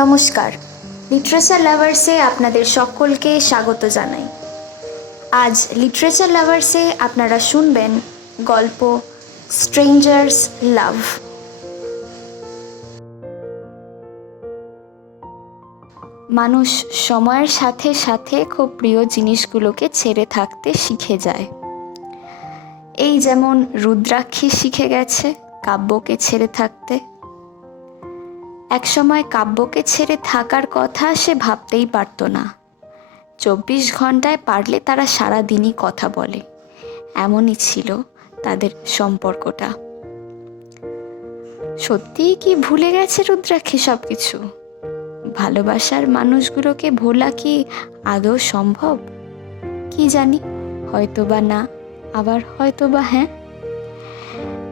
নমস্কার, লিটারেচার লাভার্সে আপনাদের সকলকে স্বাগত জানাই। আজ লিটারেচার লাভার্সে আপনারা শুনবেন গল্প স্ট্রেঞ্জার্স লাভ। মানুষ সময়ের সাথে সাথে খুব প্রিয় জিনিসগুলোকে ছেড়ে থাকতে শিখে যায়। এই যেমন রুদ্রাক্ষী শিখে গেছে কাব্যকে ছেড়ে থাকতে। একসময় কাব্যকে ছেড়ে থাকার কথা সে ভাবতেই পারত না। 24 ঘন্টায় পারলে তারা সারাদিনই কথা বলে, এমনই ছিল তাদের সম্পর্কটা। সত্যিই কি ভুলে গেছে রুদ্রাক্ষী সবকিছু? ভালোবাসার মানুষগুলোকে ভোলা কি আদৌ সম্ভব? কি জানি, হয়তোবা না, আবার হয়তোবা হ্যাঁ।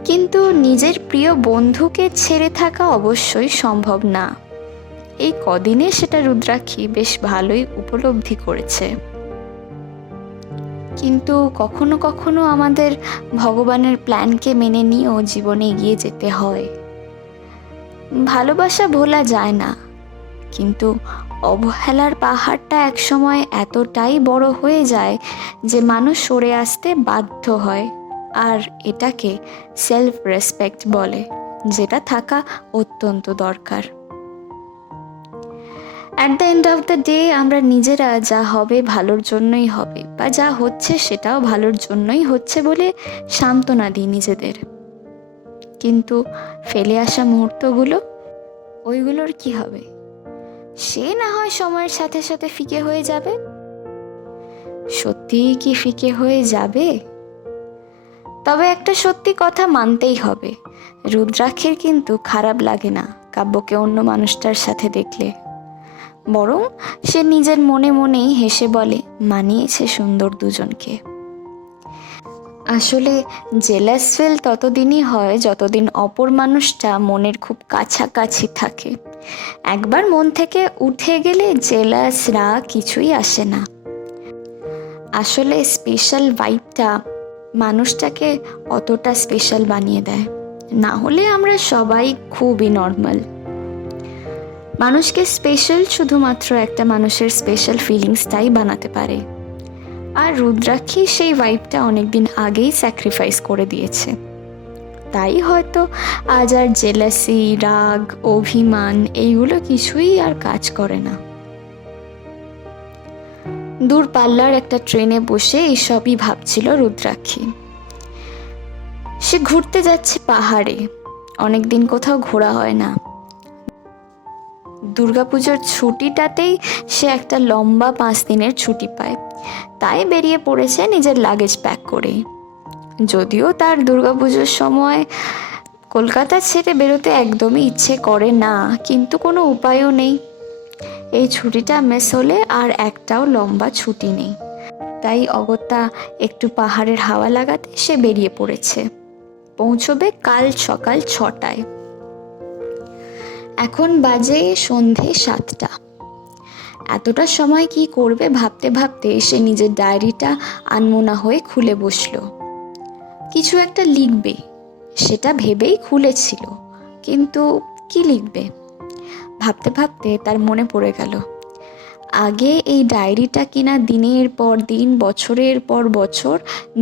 কিন্তু নিজের প্রিয় বন্ধুকে ছেড়ে থাকা অবশ্যই সম্ভব না। এই কদিনে সেটা রুদ্রাক্ষী বেশ ভালোই উপলব্ধি করেছে। কিন্তু কখনো কখনো আমাদের ভগবানের প্ল্যানকে মেনে নিয়েও জীবনে এগিয়ে যেতে হয়। ভালোবাসা ভোলা যায় না, কিন্তু অবহেলার পাহাড়টা একসময় এতটাই বড় হয়ে যায় যে মানুষ সরে আসতে বাধ্য হয়। আর এটাকে সেলফ রেসপেক্ট বলে, যেটা থাকা অত্যন্ত দরকার। At the end of the day আমরা নিজেরা যা হবে ভালোর জন্যই হবে, বা যা হচ্ছে সেটাও ভালোর জন্যই হচ্ছে বলে সান্ত্বনা দিই নিজেদের। কিন্তু ফেলে আসা মুহূর্তগুলো, ওইগুলোর কি হবে? সে না হয় সময়ের সাথে সাথে ফিকে হয়ে যাবে। সত্যিই কি ফিকে হয়ে যাবে? তবে একটা সত্যি কথা মানতেই হবে, রুদ্রাক্ষের কিন্তু খারাপ লাগে না কাব্যকে অন্য মানুষটার সাথে দেখলে। বরং সে নিজের মনে মনেই হেসে বলে, মানিয়েছে সুন্দর দুজনকে। আসলে জেলাস ফিল ততদিনই হয় যতদিন অপর মানুষটা মনের খুব কাছাকাছি থাকে। একবার মন থেকে উঠে গেলে জেলাস রাগ কিছুই আসে না। আসলে স্পেশাল ভাইবটা মানুষটাকে অতটা স্পেশাল বানিয়ে দেয়। না হলে আমরা সবাই খুবই নর্মাল। মানুষকে স্পেশাল শুধুমাত্র একটা মানুষের স্পেশাল ফিলিংসটাই বানাতে পারে। আর রুদ্রাক্ষী সেই ভাইবটা অনেকদিন আগেই স্যাক্রিফাইস করে দিয়েছে। তাই হয়তো আজ আর জেলাসি, রাগ, অভিমান এইগুলো কিছুই আর কাজ করে না। দূরপাল্লার একটা ট্রেনে বসে এইসবই ভাবছিল রুদ্রাক্ষী। সে ঘুরতে যাচ্ছে পাহাড়ে, অনেকদিন কোথাও ঘোরা হয় না। দুর্গাপুজোর ছুটিটাতেই সে একটা লম্বা 5 দিনের ছুটি পায়, তাই বেরিয়ে পড়েছে নিজের লাগেজ প্যাক করে। যদিও তার দুর্গাপুজোর সময় কলকাতা ছেড়ে বেরোতে একদমই ইচ্ছে করে না, কিন্তু কোনো উপায়ও নেই। এই ছুটিটা মিস হলে আর একটাও লম্বা ছুটি নেই। তাই অগত্যা একটু পাহাড়ের হাওয়া লাগাতে সে বেরিয়ে পড়েছে। পৌঁছবে কাল সকাল 6টায়। এখন বাজে সন্ধে 7টা। এতটা সময় কি করবে ভাবতে ভাবতে সে নিজের ডায়েরিটা আনমনা হয়ে খুলে বসলো। কিছু একটা লিখবে সেটা ভেবেই খুলেছিল, কিন্তু কি লিখবে ভাবতে ভাবতে তার মনে পড়ে গেল, আগে এই ডায়েরিটা কিনা দিনের পর দিন, বছরের পর বছর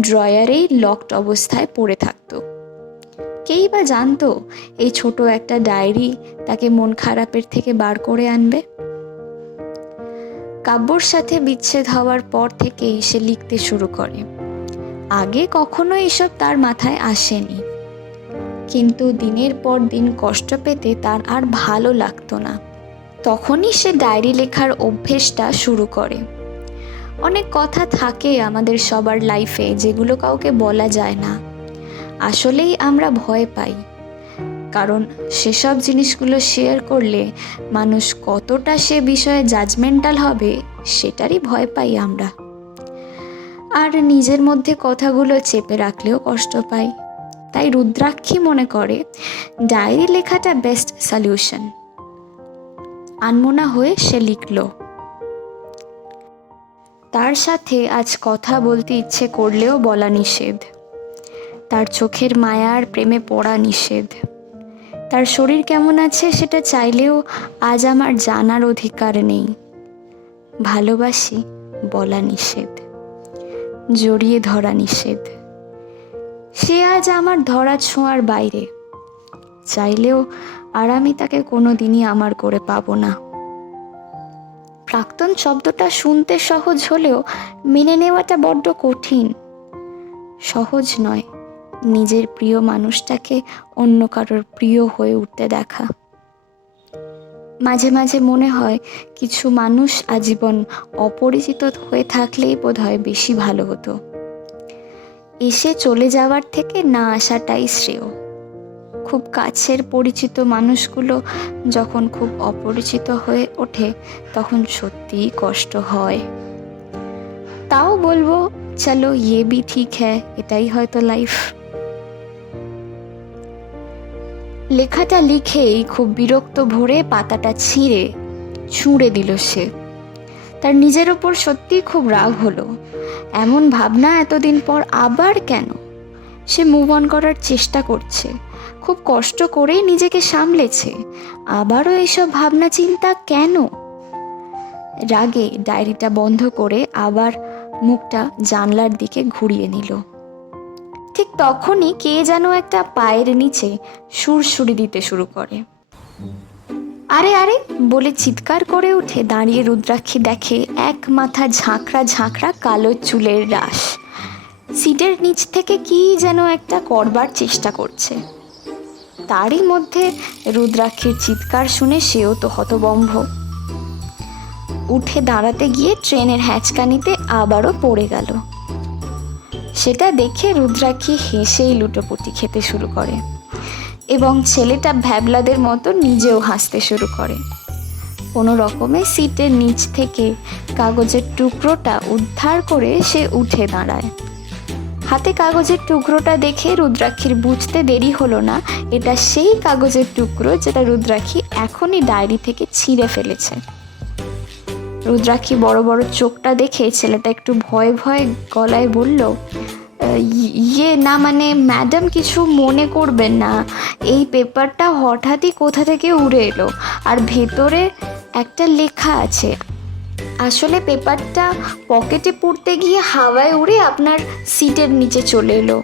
ড্রয়ারেই লকড অবস্থায় পড়ে থাকতো। কেই বা জানতো এই ছোট একটা ডায়েরি তাকে মন খারাপের থেকে বার করে আনবে। কাব্যর সাথে বিচ্ছেদ হওয়ার পর থেকেই সে লিখতে শুরু করে। আগে কখনো এসব তার মাথায় আসেনি, কিন্তু দিনের পর দিন কষ্ট পেতে তার আর ভালো লাগতো না। তখনই সে ডায়েরি লেখার অভ্যেসটা শুরু করে। অনেক কথা থাকে আমাদের সবার লাইফে যেগুলো কাউকে বলা যায় না। আসলেই আমরা ভয় পাই, কারণ সেসব জিনিসগুলো শেয়ার করলে মানুষ কতটা সে বিষয়ে জাজমেন্টাল হবে সেটারই ভয় পাই আমরা। আর নিজের মধ্যে কথাগুলো চেপে রাখলেও কষ্ট পাই। তাই রুদ্রাক্ষী মনে করে ডায়েরি লেখাটা বেস্ট সলিউশন। আনমনা হয়ে সে লিখল, তার সাথে আজ কথা বলতে ইচ্ছে করলেও বলা নিষেধ, তার চোখের মায়ার প্রেমে পড়া নিষেধ। তার শরীর কেমন আছে সেটা চাইলেও আজ আমার জানার অধিকার নেই। ভালোবাসি বলা নিষেধ, জড়িয়ে ধরা নিষেধ। সে আজ আমার ধরা ছোঁয়ার বাইরে, চাইলেও আর আমি তাকে কোনোদিনই আমার করে পাবো না। প্রাক্তন শব্দটা শুনতে সহজ হলেও মেনে নেওয়াটা বড্ড কঠিন। সহজ নয় নিজের প্রিয় মানুষটাকে অন্য কারোর প্রিয় হয়ে উঠতে দেখা। মাঝে মাঝে মনে হয় কিছু মানুষ আজীবন অপরিচিত হয়ে থাকলেই বোধহয় বেশি ভালো হতো। এসে চলে যাওয়ার থেকে না আসাটাই শ্রেয়। খুব কাছের পরিচিত মানুষগুলো যখন খুব অপরিচিত হয়ে ওঠে তখন সত্যিই কষ্ট হয়। তাও বলবো চলো ইয়ে ভি ঠিক হ্যায়, এটাই হয়তো লাইফ। লেখাটা লিখেই খুব বিরক্ত ভরে পাতাটা ছুঁড়ে দিল সে। তার নিজের ওপর সত্যিই খুব রাগ হলো। এমন ভাবনা এতদিন পর আবার কেন? সে মুভ অন করার চেষ্টা করছে, খুব কষ্ট করেই নিজেকে সামলেছে। আবারও এসব ভাবনা চিন্তা কেন? রাগে ডায়েরিটা বন্ধ করে আবার মুখটা জানলার দিকে ঘুরিয়ে নিল। ঠিক তখনই কে যেন একটা পায়ের নিচে সুরসুরি দিতে শুরু করে। আরে আরে বলে চিৎকার করে উঠে দাঁড়িয়ে রুদ্রাক্ষী দেখে এক মাথা ঝাঁকড়া ঝাঁকড়া কালো চুলের রাশ সিটের নিচ থেকে কি যেন একটা করবার চেষ্টা করছে। তারই মধ্যে রুদ্রাক্ষীর চিৎকার শুনে সেও তো হতবম্ব। উঠে দাঁড়াতে গিয়ে ট্রেনের হ্যাঁচকানিতে আবারও পড়ে গেল। সেটা দেখে রুদ্রাক্ষী হেসেই লুটোপুটি খেতে শুরু করে এবং ছেলেটা ভ্যাবলাদের মতো নিজেও হাসতে শুরু করে। কোনো রকমে সিটের নিচ থেকে কাগজের টুকরোটা উদ্ধার করে সে উঠে দাঁড়ায়। হাতে কাগজের টুকরোটা দেখে রুদ্রাক্ষীর বুঝতে দেরি হলো না এটা সেই কাগজের টুকরো যেটা রুদ্রাক্ষী এখনই ডায়েরি থেকে ছিঁড়ে ফেলেছে। রুদ্রাক্ষী বড় বড় চোখটা দেখে ছেলেটা একটু ভয়ে ভয়ে গলায় বলল, ইয়ে না মানে ম্যাডাম কিছু মনে করবেন না, এই পেপারটা হঠাৎই কোথা থেকে উড়ে এলো আর ভেতরে একটা লেখা আছে। আসলে পেপারটা পকেটে পুরতে গিয়ে হাওয়ায় উড়ে আপনার সিটের নিচে চলে এলো।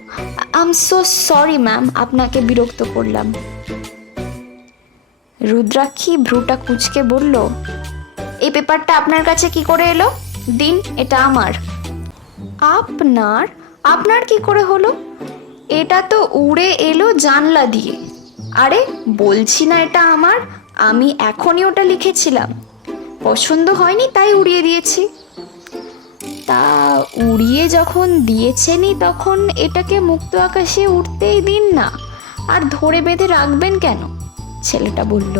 I am so sorry ma'am, আপনাকে বিরক্ত করলাম। রুদ্রাক্ষী ভ্রুটা কুঁচকে বলল, এই পেপারটা আপনার কাছে কি করে এলো? দিন, এটা আমার। আপনার? আপনার কি করে হলো? এটা তো উড়ে এলো জানলা দিয়ে। আরে বলছি না এটা আমার, আমি এখনই ওটা লিখেছিলাম, পছন্দ হয়নি তাই উড়িয়ে দিয়েছি। তা উড়িয়ে যখন দিয়েছেনই তখন এটাকে মুক্ত আকাশে উঠতেই দিন না, আর ধরে বেঁধে রাখবেন কেন? ছেলেটা বলল।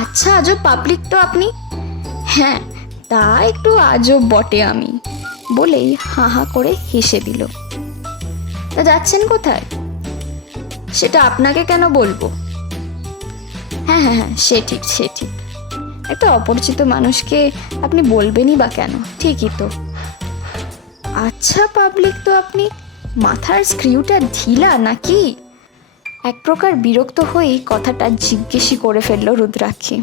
আচ্ছা আজব পাবলিক তো আপনি। হ্যাঁ তা একটু আজব বটে আমি, বলেই হাঁ হাঁ করে হেসে দিল। তা যাচ্ছেন কোথায়? সেটা আপনাকে কেন বলবো? হ্যাঁ হ্যাঁ হ্যাঁ সে ঠিক সে ঠিক, একটা অপরিচিত মানুষকে আপনি বলবেনই বা কেন? ঠিকই তো। আচ্ছা পাবলিক তো আপনি, মাথার স্ক্রিউটা ঢিলা নাকি? এক প্রকার বিরক্ত হয়েই কথাটা জিজ্ঞেসই করে ফেলল রুদ্রাক্ষী।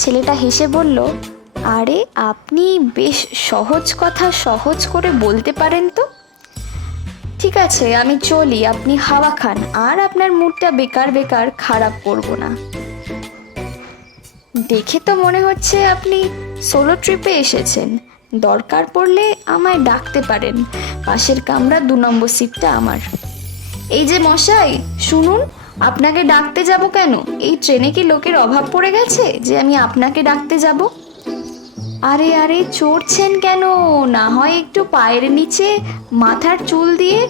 ছেলেটা হেসে বলল, আরে আপনি বেশ সহজ কথা সহজ করে বলতে পারেন তো। ঠিক আছে আমি চলি, আপনি হাওয়া খান, আর আপনার মুডটা বেকার বেকার খারাপ করব না। দেখে তো মনে হচ্ছে আপনি সোলো ট্রিপে এসেছেন, দরকার পড়লে আমায় ডাকতে পারেন, পাশের কামরা 2 নম্বর সিটটা আমার। এই যে মশাই শুনুন, আপনাকে ডাকতে যাব কেন? এই ট্রেনে কি লোকের অভাব পড়ে গেছে যে আমি আপনাকে ডাকতে যাব? আরে আরে চড়ছেন কেন? না হয় একটু পায়ের নিচে মাথার চুল দিয়ে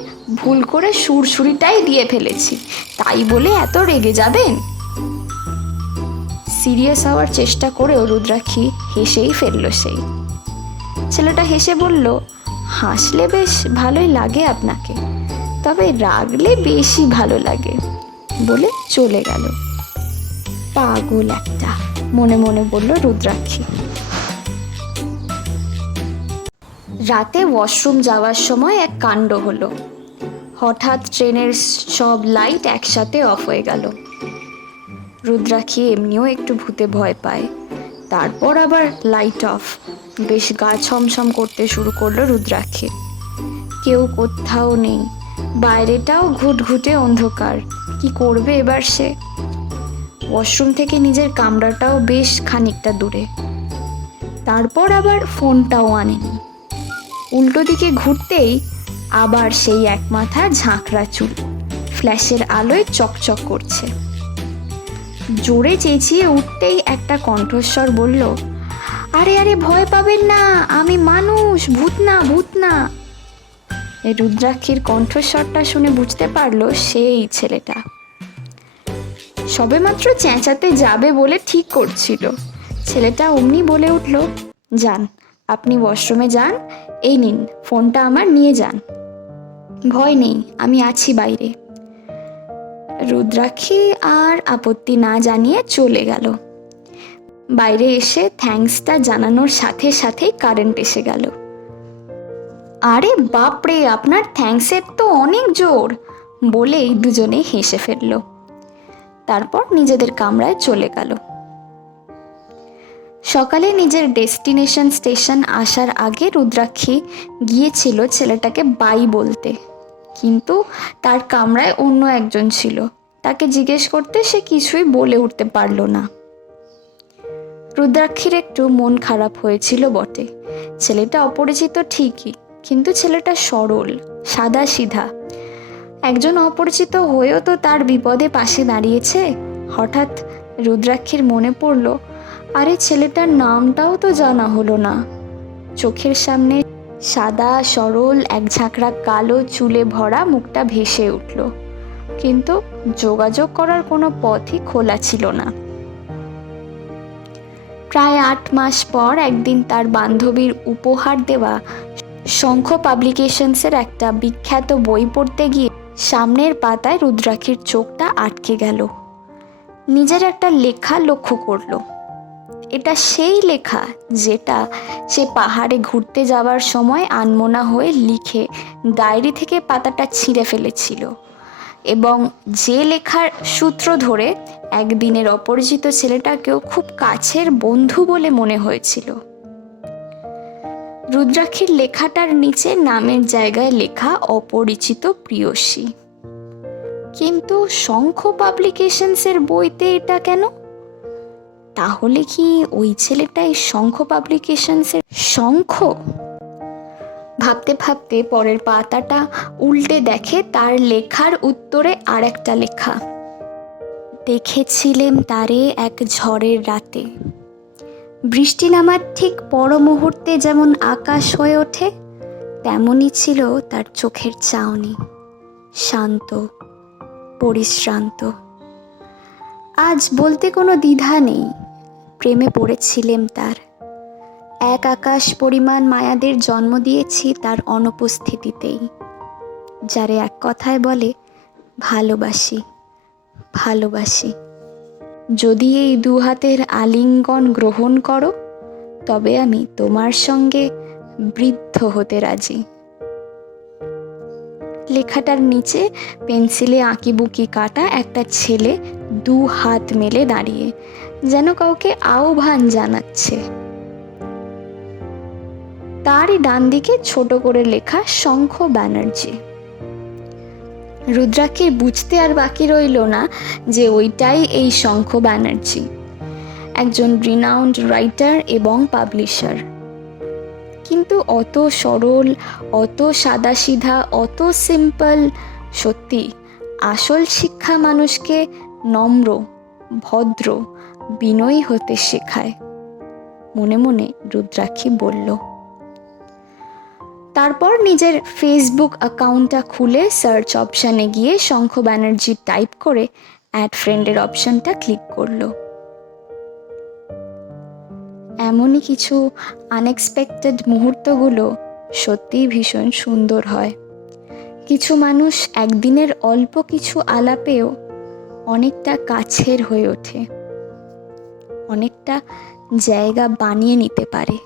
ভুল করে সুরসুরিটাই দিয়ে ফেলেছি, তাই বলে এত রেগে যাবেন? সিরিয়াস হওয়ার চেষ্টা করেও রুদ্রাক্ষী হেসেই ফেলল সেই। ছেলেটা হেসে বলল, হাসলে বেশ ভালোই লাগে আপনাকে, তবে রাগলে বেশি ভালো লাগে, বলে চলে গেল। পাগল একটা, মনে মনে বলল রুদ্রাক্ষী। রাতে ওয়াশরুম যাওয়ার সময় এক কাণ্ড হলো। হঠাৎ ট্রেনের সব লাইট একসাথে অফ হয়ে গেল। রুদ্রাক্ষী এমনিও একটু ভূতে ভয় পায়, তারপর আবার লাইট অফ। বেশ গা ছমছম করতে শুরু করলো রুদ্রাক্ষী। কেউ কোথাও নেই, বাইরেটাও ঘুটঘুটে অন্ধকার। কি করবে এবার সে? ওয়াশরুম থেকে নিজের কামরাটাও বেশ খানিকটা দূরে। তারপর আবার ফোনটাও আনেনি। উল্টো দিকে ঘুরতেই আবার সেই এক মাথা ঝাঁকড়া চুল, ফ্ল্যাশের আলোয় চকচক করছে। জোরে চেঁচিয়ে উঠতেই একটা কণ্ঠস্বর বলল, আরে আরে ভয় পাবেন না, আমি মানুষ, ভূত না, ভূত না। এই রুদ্রাক্ষীর কণ্ঠস্বরটা শুনে বুঝতে পারলো সেই ছেলেটা। সবেমাত্র চেঁচাতে যাবে বলে ঠিক করছিল, ছেলেটা অমনি বলে উঠল, যান, আপনি ওয়াশরুমে যান, এই নিন ফোনটা আমার, নিয়ে যান। ভয় নেই, আমি আছি বাইরে। রুদ্রাক্ষী আর আপত্তি না জানিয়ে চলে গেল। বাইরে এসে থ্যাঙ্কসটা জানানোর সাথে সাথেই কারেন্ট এসে গেল। আরে বাপরে, আপনার থ্যাঙ্কসের তো অনেক জোর, বলেই দুজনে হেসে ফেলল। তারপর নিজেদের কামরায় চলে গেল। সকালে নিজের ডেস্টিনেশন স্টেশন আসার আগে রুদ্রাক্ষী গিয়েছিল ছেলেটাকে বাই বলতে, কিন্তু তার কামরায় অন্য একজন ছিল। তাকে জিজ্ঞেস করতে সে কিছুই বলে উঠতে পারল না। রুদ্রাক্ষীর একটু মন খারাপ হয়েছিল বটে। ছেলেটা অপরিচিত ঠিকই, কিন্তু ছেলেটা সরল, সাদা সিধা। একজন অপরিচিত হয়েও তো তার বিপদে পাশে দাঁড়িয়েছে। হঠাৎ রুদ্রাক্ষীর মনে পড়ল, আরে ছেলেটার নামটাও তো জানা হলো না। চোখের সামনে সাদা সরল এক ঝাঁকড়া কালো চুলে ভরা মুখটা ভেসে উঠল, কিন্তু যোগাযোগ করার কোনো পথই খোলা ছিল না। প্রায় 8 মাস পর একদিন তার বান্ধবীর উপহার দেওয়া শঙ্খ পাবলিকেশনসের একটা বিখ্যাত বই পড়তে গিয়ে সামনের পাতায় রুদ্রাক্ষীর চোখটা আটকে গেল। নিজের একটা লেখা লক্ষ্য করলো। এটা সেই লেখা যেটা সে পাহাড়ে ঘুরতে যাওয়ার সময় আনমনা হয়ে লিখে ডায়েরি থেকে পাতাটা ছিঁড়ে ফেলেছিল, এবং যে লেখার সূত্র ধরে একদিনের অপরিচিত ছেলেটাকেও খুব কাছের বন্ধু বলে মনে হয়েছিল। রুদ্রাক্ষীর লেখাটার নিচে নামের জায়গায় লেখা অপরিচিত প্রিয়সী। কিন্তু শঙ্খ পাবলিকেশনসের বইতে এটা কেন? তাহলে কি ওই ছেলেটাই শঙ্খ পাবলিকেশনসের শঙ্খ? ভাবতে ভাবতে পরের পাতাটা উল্টে দেখে তার লেখার উত্তরে আর একটা লেখা, দেখেছিলেম তারে এক ঝড়ের রাতে। বৃষ্টি নামার ঠিক পর মুহূর্তে যেমন আকাশ হয়ে ওঠে, তেমনই ছিল তার চোখের চাউনি, শান্ত, পরিশ্রান্ত। আজ বলতে কোনো দ্বিধা নেই, প্রেমে পড়েছিলেম তার। এক আকাশ পরিমাণ মায়াদের জন্ম দিয়েছি তার অনুপস্থিতিতেই, যারে এক কথায় বলে ভালোবাসি, ভালোবাসি। যদি এই দু হাতের আলিঙ্গন গ্রহণ করো, তবে আমি তোমার সঙ্গে বৃদ্ধ হতে রাজি। লেখাটার নিচে পেন্সিলে আঁকিবুকি কাটা একটা ছেলে 2 হাত মেলে দাঁড়িয়ে, যেন কাউকে আহ্বান জানাচ্ছে। তারই ডান দিকে ছোট করে লেখা শঙ্খ ব্যানার্জি। রুদ্রাক্ষীর বুঝতে আর বাকি রইল না যে ওইটাই এই শঙ্খ ব্যানার্জি, একজন রিনাউন্ড রাইটার এবং পাবলিশার। কিন্তু অত সরল, অত সাদাসিধা, অত সিম্পল। সত্যি আসল শিক্ষা মানুষকে নম্র, ভদ্র, বিনয়ী হতে শেখায়, মনে মনে রুদ্রাক্ষী বলল। তারপর নিজের ফেসবুক অ্যাকাউন্টটা খুলে সার্চ অপশানে গিয়ে শঙ্খ ব্যানার্জি টাইপ করে অ্যাড ফ্রেন্ডের অপশানটা ক্লিক করলো। এমনই কিছু আনএক্সপেক্টেড মুহূর্তগুলো সত্যিই ভীষণ সুন্দর হয়। কিছু মানুষ একদিনের অল্প কিছু আলাপেও অনেকটা কাছের হয়ে ওঠে, অনেকটা জায়গা বানিয়ে নিতে পারে।